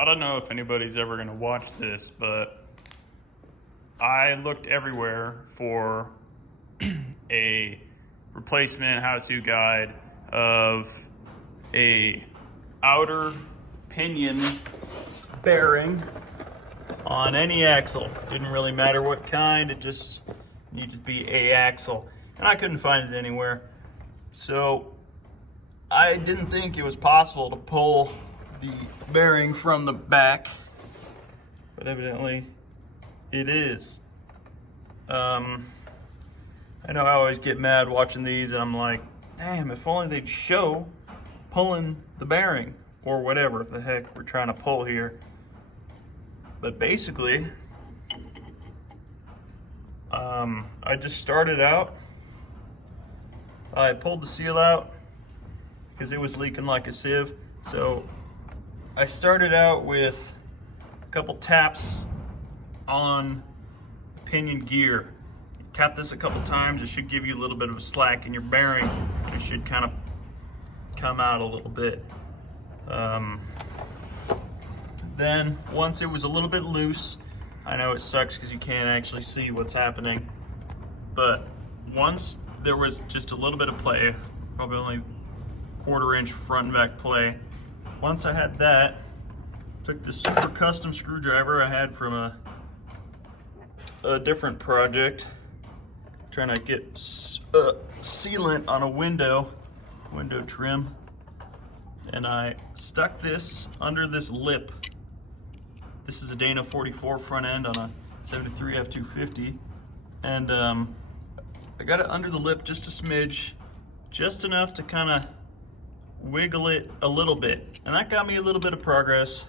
I don't know if anybody's ever gonna watch this, but I looked everywhere for a replacement how-to guide of a outer pinion bearing on any axle. Didn't really matter what kind, it just needed to be a axle. And I couldn't find it anywhere. So I didn't think it was possible to pull the bearing from the back, but evidently it is. I know I always get mad watching these and I'm like, damn, if only they'd show pulling the bearing or whatever the heck we're trying to pull here. But basically, I just started out, I pulled the seal out because it was leaking like a sieve. So I started out with a couple taps on the pinion gear. Tap this a couple times, it should give you a little bit of a slack in your bearing. It should kind of come out a little bit. Then once it was a little bit loose, I know it sucks because you can't actually see what's happening, but once there was just a little bit of play, probably only 1/4 inch front and back play, once I had that, took the super custom screwdriver I had from a different project, trying to get sealant on a window trim, and I stuck this under this lip. This is a Dana 44 front end on a 73 F250, and I got it under the lip just a smidge, just enough to kind of wiggle it a little bit, and that got me a little bit of progress.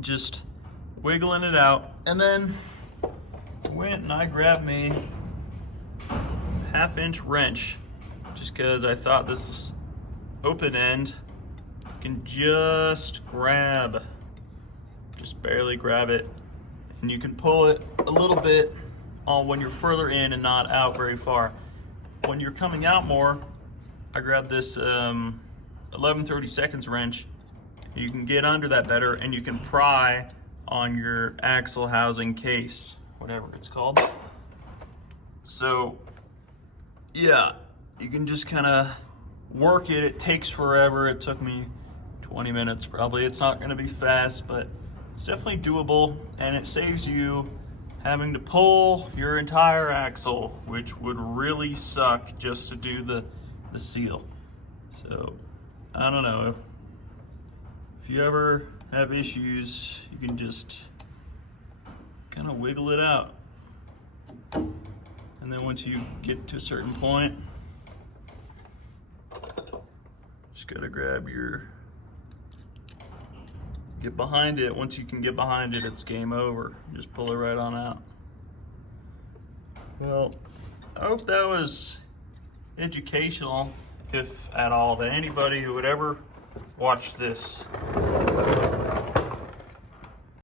Just wiggling it out, and then went and I grabbed me a 1/2 inch wrench, just because I thought this is open end. You can just barely grab it, and you can pull it a little bit on when you're further in and not out very far. When you're coming out more, I grabbed this 11/32 wrench. You can get under that better, and you can pry on your axle housing case, whatever it's called. So yeah, you can just kind of work it. It takes forever. It took me 20 minutes probably. It's not going to be fast, but it's definitely doable, and it saves you having to pull your entire axle, which would really suck just to do the seal. So I don't know, if you ever have issues, you can just kind of wiggle it out, and then once you get to a certain point, just gotta grab get behind it. Once you can get behind it, it's game over. Just pull it right on out. Well, I hope that was educational, if at all, to anybody who would ever watch this.